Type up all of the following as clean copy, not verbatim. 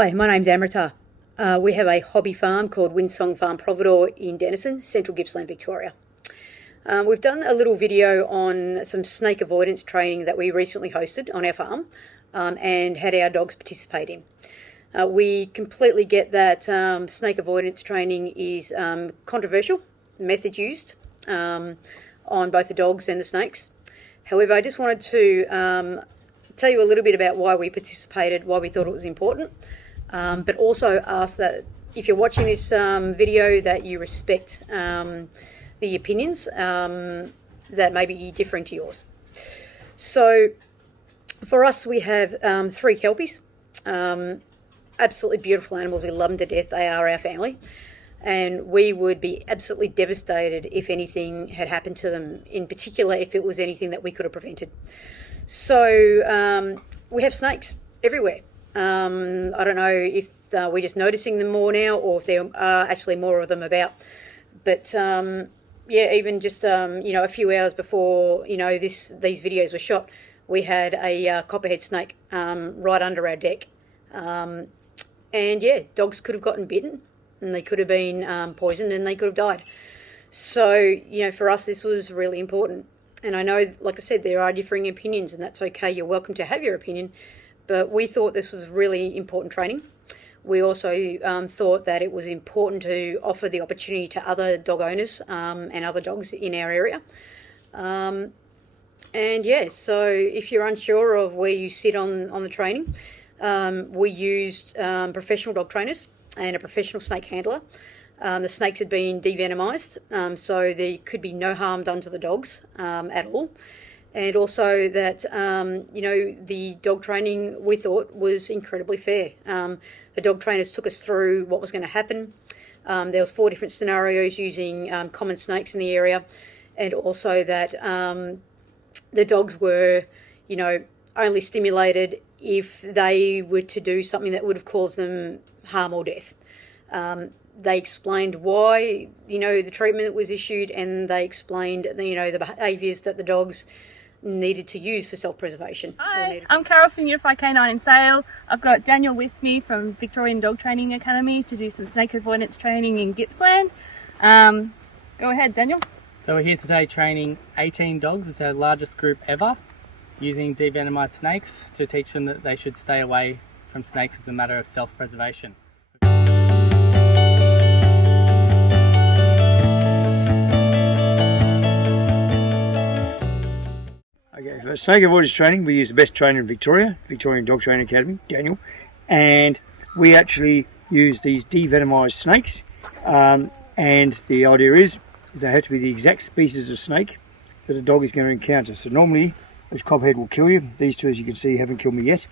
Hi, my name's Amrita. We have a hobby farm called Windsong Farm Providore in Denison, central Gippsland, Victoria. We've done a little video on some snake avoidance training that we recently hosted on our farm and had our dogs participate in. We completely get that snake avoidance training is controversial, methods used on both the dogs and the snakes. However, I just wanted to tell you a little bit about why we participated, why we thought it was important, but also ask that if you're watching this video that you respect the opinions that may be differing to yours. So for us, we have 3 Kelpies, absolutely beautiful animals. We love them to death. They are our family. And we would be absolutely devastated if anything had happened to them, in particular if it was anything that we could have prevented. So we have snakes everywhere. I don't know if we're just noticing them more now or if there are actually more of them about. But yeah, even just a few hours before these videos were shot, we had a copperhead snake right under our deck. And yeah, dogs could have gotten bitten and they could have been poisoned and they could have died. So, for us, this was really important. And I know, like I said, there are differing opinions, and that's okay. You're welcome to have your opinion. But we thought this was really important training. We also thought that it was important to offer the opportunity to other dog owners and other dogs in our area. And yeah, so if you're unsure of where you sit on the training, we used professional dog trainers and a professional snake handler. The snakes had been devenomised, so there could be no harm done to the dogs at all. And also that, the dog training we thought was incredibly fair. The dog trainers took us through what was going to happen. There was 4 different scenarios using common snakes in the area, and also that the dogs were, only stimulated if they were to do something that would have caused them harm or death. They explained why, the treatment was issued, and they explained, the behaviours that the dogs needed to use for self-preservation. Hi, I'm Carol from Unified Canine in Sale. I've got Daniel with me from Victorian Dog Training Academy to do some snake avoidance training in Gippsland. Go ahead, Daniel. So we're here today training 18 dogs. It's our largest group ever, using devenomised snakes to teach them that they should stay away from snakes as a matter of self-preservation. Okay, for snake avoidance training, we use the best trainer in Victoria, Victorian Dog Training Academy, Daniel, and we actually use these devenomised snakes, and the idea is they have to be the exact species of snake that a dog is going to encounter. So normally, this copperhead will kill you. These 2, as you can see, haven't killed me yet.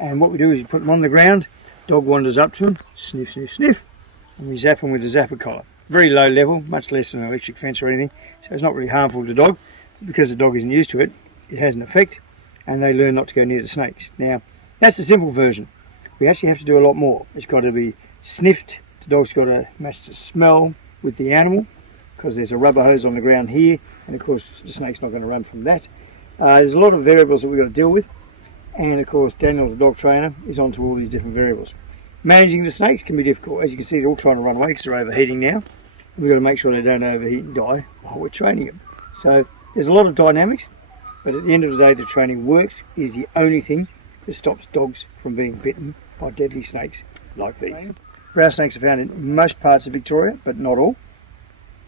And what we do is we put them on the ground, dog wanders up to them, sniff, sniff, sniff, and we zap them with a zapper collar. Very low level, much less than an electric fence or anything, so it's not really harmful to the dog. Because the dog isn't used to it, it has an effect, and they learn not to go near the snakes. Now, that's the simple version. We actually have to do a lot more. It's got to be sniffed. The dog's got to match the smell with the animal, because there's a rubber hose on the ground here, and of course the snake's not going to run from that. There's a lot of variables that we've got to deal with, and of course Daniel, the dog trainer, is onto all these different variables. Managing the snakes can be difficult. As you can see, they're all trying to run away because they're overheating now. We've got to make sure they don't overheat and die while we're training them. So there's a lot of dynamics, but at the end of the day, the training works. It is the only thing that stops dogs from being bitten by deadly snakes like these. Brown snakes are found in most parts of Victoria, but not all.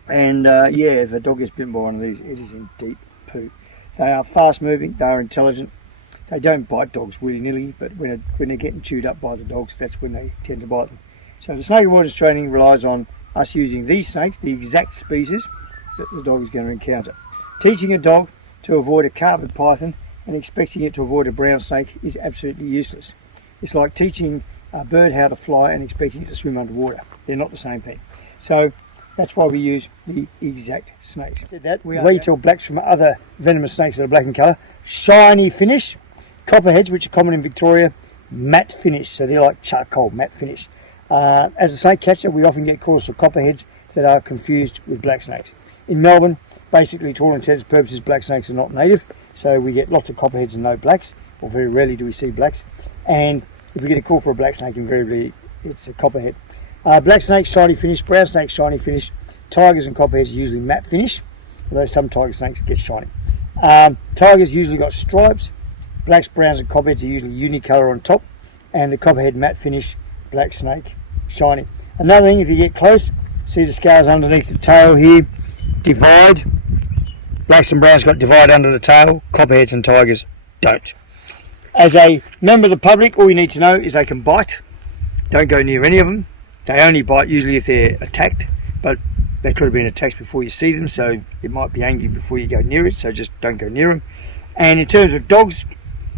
And yeah, if a dog gets bitten by one of these, it is in deep poo. They are fast moving, they are intelligent. They don't bite dogs willy-nilly, but when they're getting chewed up by the dogs, that's when they tend to bite them. So the snake avoidance training relies on us using these snakes, the exact species that the dog is going to encounter. Teaching a dog to avoid a carpet python and expecting it to avoid a brown snake is absolutely useless. It's like teaching a bird how to fly and expecting it to swim underwater. They're not the same thing. So that's why we use the exact snakes. The way you tell blacks from other venomous snakes that are black in colour: shiny finish. Copperheads, which are common in Victoria, matte finish. So they're like charcoal, matte finish. As a snake catcher, we often get calls for copperheads that are confused with black snakes. In Melbourne, basically, to all intents and purposes, black snakes are not native, so we get lots of copperheads and no blacks, or very rarely do we see blacks. And if we get a call for a black snake, invariably it's a copperhead. Black snake, shiny finish. Brown snake, shiny finish. Tigers and copperheads are usually matte finish, although some tiger snakes get shiny. Tigers usually got stripes. Blacks, browns and copperheads are usually unicolor on top, and the copperhead matte finish, black snake shiny. Another thing, if you get close, see the scales underneath the tail here, divide. Blacks and browns got divide under the tail, copperheads and tigers don't. As a member of the public, all you need to know is they can bite. Don't go near any of them. They only bite usually if they're attacked, but they could have been attacked before you see them, so it might be angry before you go near it, so just don't go near them. And in terms of dogs,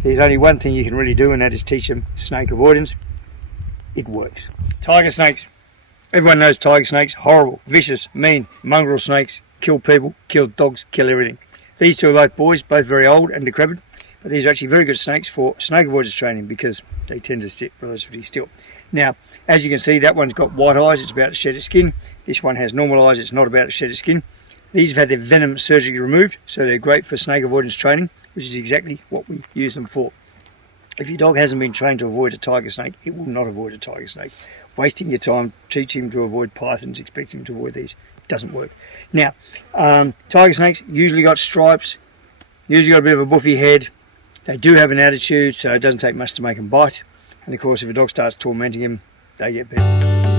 there's only one thing you can really do, and that is teach them snake avoidance. It works. Tiger snakes. Everyone knows tiger snakes. Horrible, vicious, mean, mongrel snakes. Kill people, kill dogs, kill everything. These two are both boys, both very old and decrepit, but these are actually very good snakes for snake avoidance training because they tend to sit relatively still. Now, as you can see, that one's got white eyes, it's about to shed its skin. This one has normal eyes, it's not about to shed its skin. These have had their venom surgically removed, so they're great for snake avoidance training, which is exactly what we use them for. If your dog hasn't been trained to avoid a tiger snake, it will not avoid a tiger snake. Wasting your time teaching him to avoid pythons, expecting him to avoid these, doesn't work. Now, tiger snakes usually got stripes, usually got a bit of a buffy head. They do have an attitude, so it doesn't take much to make them bite. And of course, if a dog starts tormenting him, they get bit.